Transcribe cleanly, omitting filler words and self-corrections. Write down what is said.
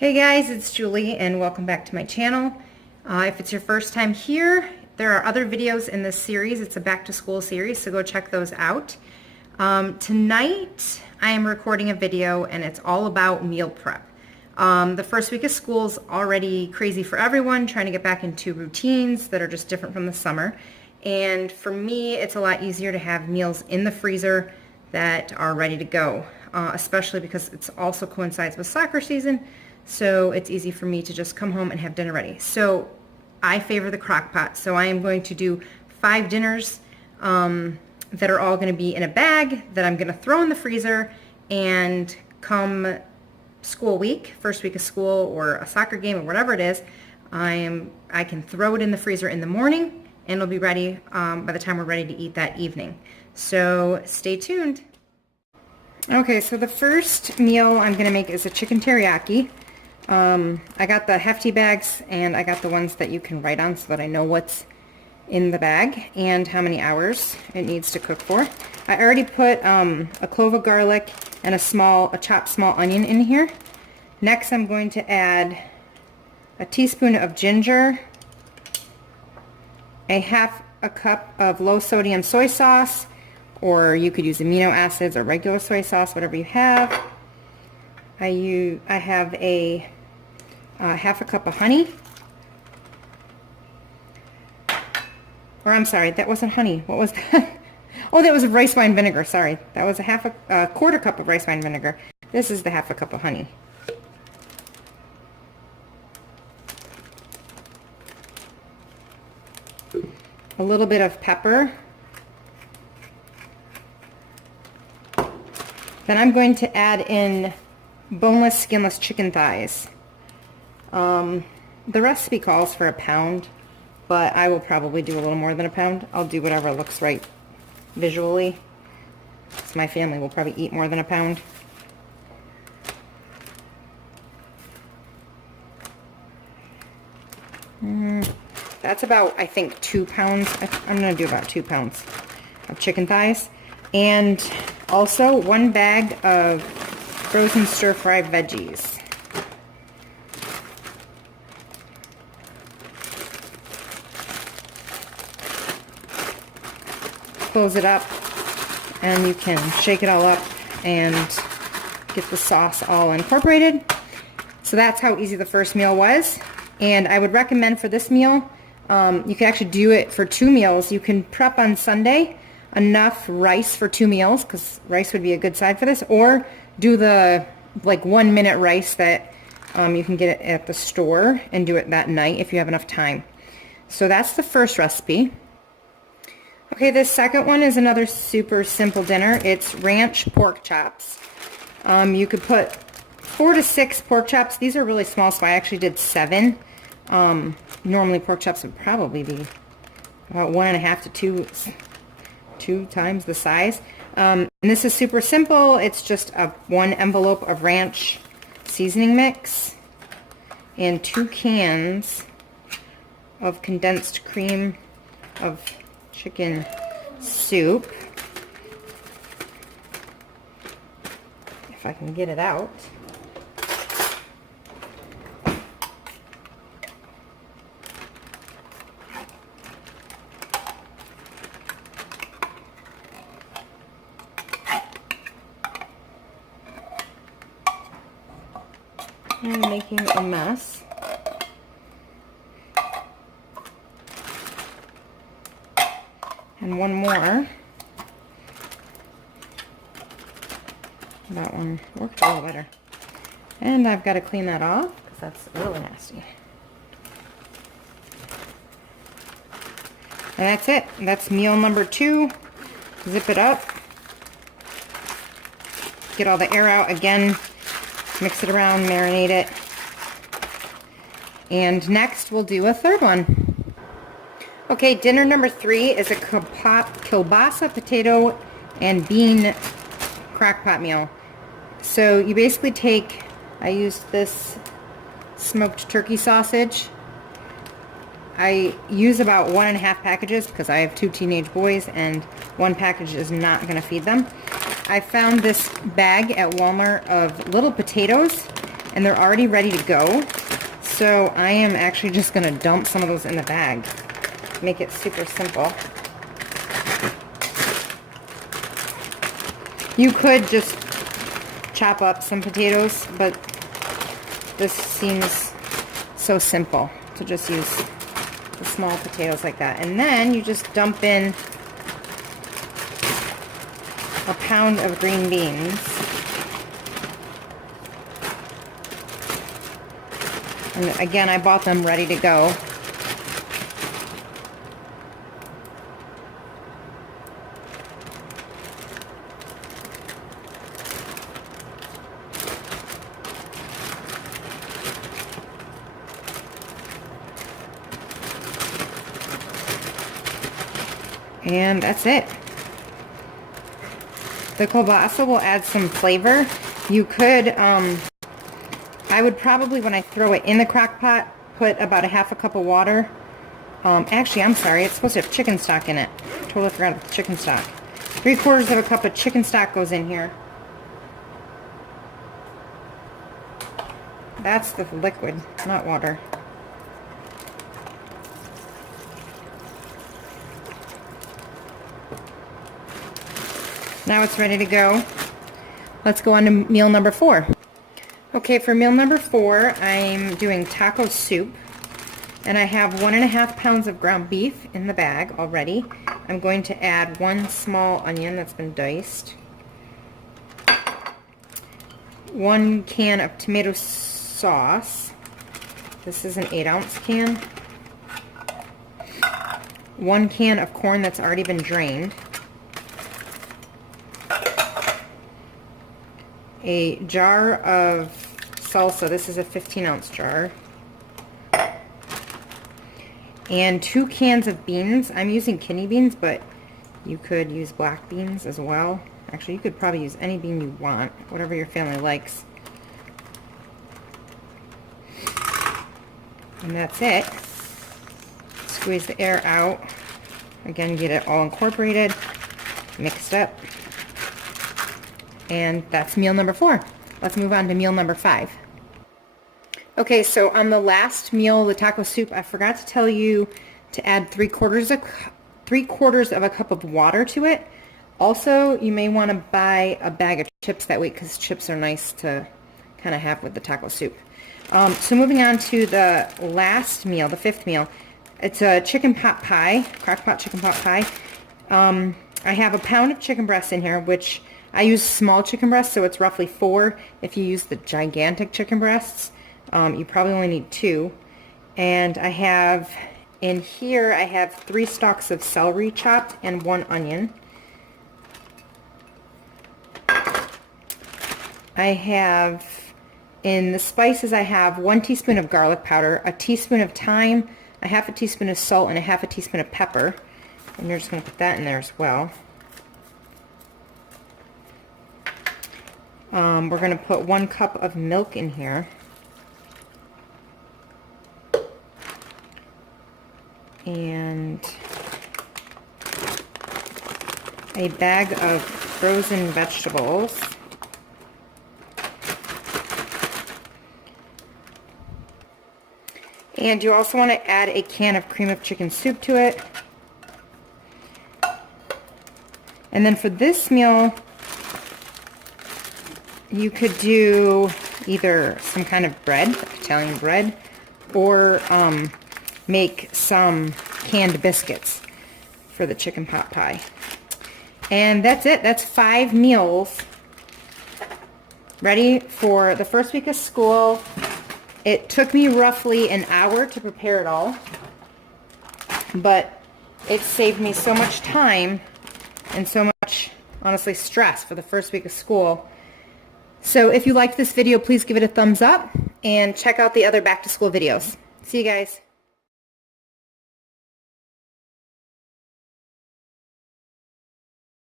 Hey guys, it's Julie and welcome back to my channel. If it's your first time here, there are other videos in this series. It's a back to school series, so go check those out. Tonight I am recording a video and it's all about meal prep. The first week of school is already crazy for everyone, trying to get back into routines that are just different from the summer. And for me, it's a lot easier to have meals in the freezer that are ready to go, especially because it also coincides with soccer season. So it's easy for me to just come home and have dinner ready. So I favor the crock pot. So I am going to do 5 dinners that are all going to be in a bag that I'm going to throw in the freezer, and come school week, first week of school or a soccer game or whatever it is, I can throw it in the freezer in the morning and it'll be ready by the time we're ready to eat that evening. So stay tuned. Okay, so the first meal I'm going to make is a chicken teriyaki. I got the hefty bags and I got the ones that you can write on so that I know what's in the bag and how many hours it needs to cook for. I already put a clove of garlic and a chopped small onion in here. Next I'm going to add a teaspoon of ginger, half a cup of low sodium soy sauce, or you could use amino acids or regular soy sauce, whatever you have. I have a half a cup of honey. Or I'm sorry, that wasn't honey. What was that? Oh, that was rice wine vinegar. Sorry, that was a quarter cup of rice wine vinegar. This is the half a cup of honey. A little bit of pepper. Then I'm going to add in boneless, skinless chicken thighs. The recipe calls for a pound, but I will probably do a little more than a pound. I'll do whatever looks right visually. So my family will probably eat more than a pound. That's about, I think, 2 pounds. I'm going to do about 2 pounds of chicken thighs. And also 1 bag of frozen stir-fry veggies. Close it up and you can shake it all up and get the sauce all incorporated. So that's how easy the first meal was. And I would recommend for this meal, you can actually do it for 2 meals. You can prep on Sunday enough rice for 2 meals, because rice would be a good side for this, or do the 1-minute rice that you can get it at the store and do it that night if you have enough time. So that's the first recipe. Okay, this second one is another super simple dinner. It's ranch pork chops. You could put 4 to 6 pork chops. These are really small, so I actually did 7. Normally pork chops would probably be about 1.5 to 2 times the size. And this is super simple. It's just 1 envelope of ranch seasoning mix and 2 cans of condensed cream of chicken soup. If I can get it out. I'm making a mess. And 1 more. That one worked a little better. And I've got to clean that off because that's really nasty. And that's it. That's meal number 2. Zip it up. Get all the air out again. Mix it around, marinate it. And next we'll do a third one. Okay, dinner number 3 is a kielbasa, potato, and bean crock pot meal. So you basically take, I used this smoked turkey sausage. I use about 1.5 packages because I have 2 teenage boys and 1 package is not going to feed them. I found this bag at Walmart of little potatoes. and they're already ready to go. So I am actually just going to dump some of those in the bag. Make it super simple. You could just chop up some potatoes, but this seems so simple to just use the small potatoes like that. And then you just dump in a pound of green beans. And again, I bought them ready to go. And that's it. The kielbasa will add some flavor. You could, I would probably, when I throw it in the crock pot, put about a half a cup of water. Actually, I'm sorry, it's supposed to have chicken stock in it. Totally forgot about the chicken stock. 3/4 of a cup of chicken stock goes in here. That's the liquid, not water. Now it's ready to go. Let's go on to meal number 4. Okay, for meal number 4, I'm doing taco soup. And I have 1.5 pounds of ground beef in the bag already. I'm going to add 1 small onion that's been diced. 1 can of tomato sauce. This is an 8-ounce can. 1 can of corn that's already been drained. A jar of salsa. This is a 15-ounce jar. And 2 cans of beans. I'm using kidney beans, but you could use black beans as well. Actually, you could probably use any bean you want, whatever your family likes. And that's it. Squeeze the air out. Again, get it all incorporated, mixed up. And that's meal number 4. Let's move on to meal number 5. Okay, so on the last meal, the taco soup, I forgot to tell you to add 3/4 of a cup of water to it. Also, you may want to buy a bag of chips that way, because chips are nice to kind of have with the taco soup. So moving on to the last meal, the 5th meal. It's a chicken pot pie, crock pot chicken pot pie. I have a pound of chicken breast in here, which I use small chicken breasts, so it's roughly 4. If you use the gigantic chicken breasts, you probably only need 2. And I have, in here, I have 3 stalks of celery chopped and 1 onion. I have, in the spices, I have 1 teaspoon of garlic powder, a teaspoon of thyme, a half a teaspoon of salt, and a half a teaspoon of pepper. And you're just going to put that in there as well. We're going to put 1 cup of milk in here. And a bag of frozen vegetables. And you also want to add a can of cream of chicken soup to it. And then for this meal, you could do either some kind of bread, Italian bread, or make some canned biscuits for the chicken pot pie. And that's it. That's 5 meals ready for the first week of school. It took me roughly an hour to prepare it all, but it saved me so much time and so much, honestly, stress for the first week of school. So if you liked this video, please give it a thumbs up and check out the other back to school videos. See you guys.